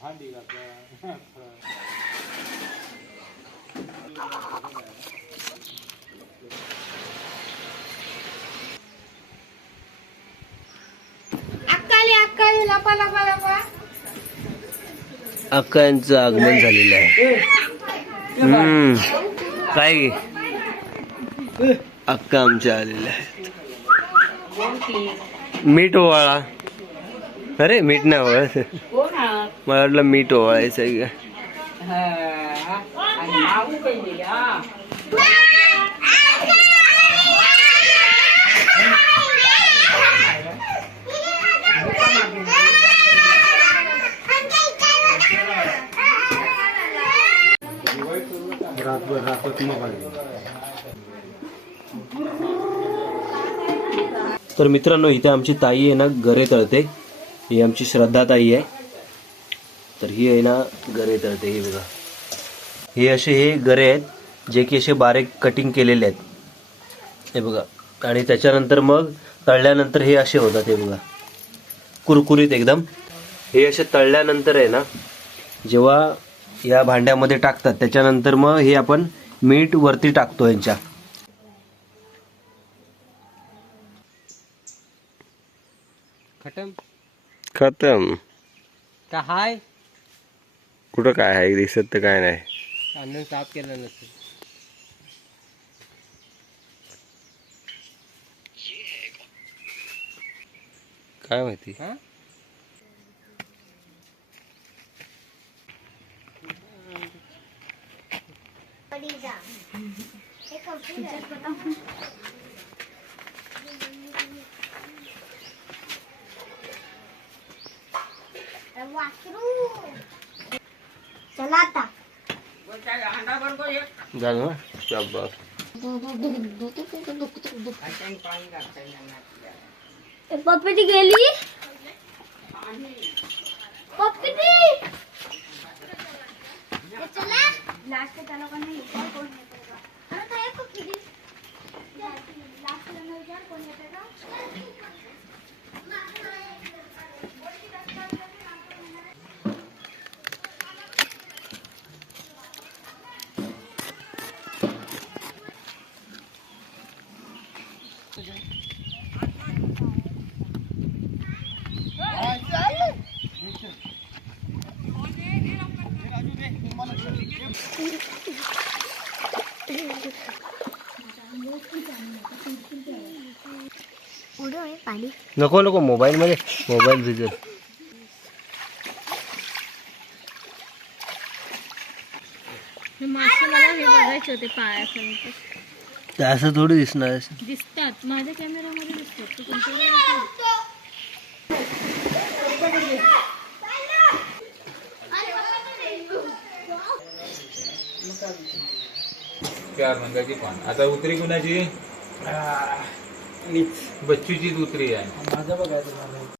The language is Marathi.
भांडी घातलं. अक्कांचं आगमन झालेलं आहे. काय गे अक्का आमच्या आलेल्या आहेत. मीठ ओवाळा. अरे मीठ नाही ओवाळायचं, मला वाटलं मीठ ओवाळायचं आहे का. तर मित्रांनो, इथे आमची ताई आहे ना गरे तळते. ही आमची श्रद्धा ताई आहे. तर ही आहे ना गरे तळते. हे बघा, हे असे हे गरे आहेत जे की असे बारीक कटिंग केलेले आहेत. हे बघा, आणि त्याच्यानंतर मग तळल्यानंतर हे असे होतात. हे बघा, कुरकुरीत एकदम. हे असे तळल्यानंतर आहे ना, जेव्हा या भांड्यामध्ये टाकतात त्याच्यानंतर मग हे आपण मीठ वरती टाकतो यांच्या. खतम का हाय कुठं काय आहे, दिसत तर काय नाही. अन्न साफ केलं नसेल. काय माहिती. चला आता झालं ना. शाबास. पप्पी गेली. पप्पी चला लास्ट त्या लोकांना विचार कोण येतं का. अरे काय पप्पी लास्ट विचार कोण येतं का. नको नको, मोबाईल मध्ये मोबाईल भिजल. मासे मला हे बघायचे होते पायापर्यंत. असं थोडी दिसणार. दिसतात माझ्या कॅमेरामध्ये दिसतात. प्यार मंगाची पान. आता उतरी कुणाची? बच्चूचीच उतरी आहे. माझं बघायचं.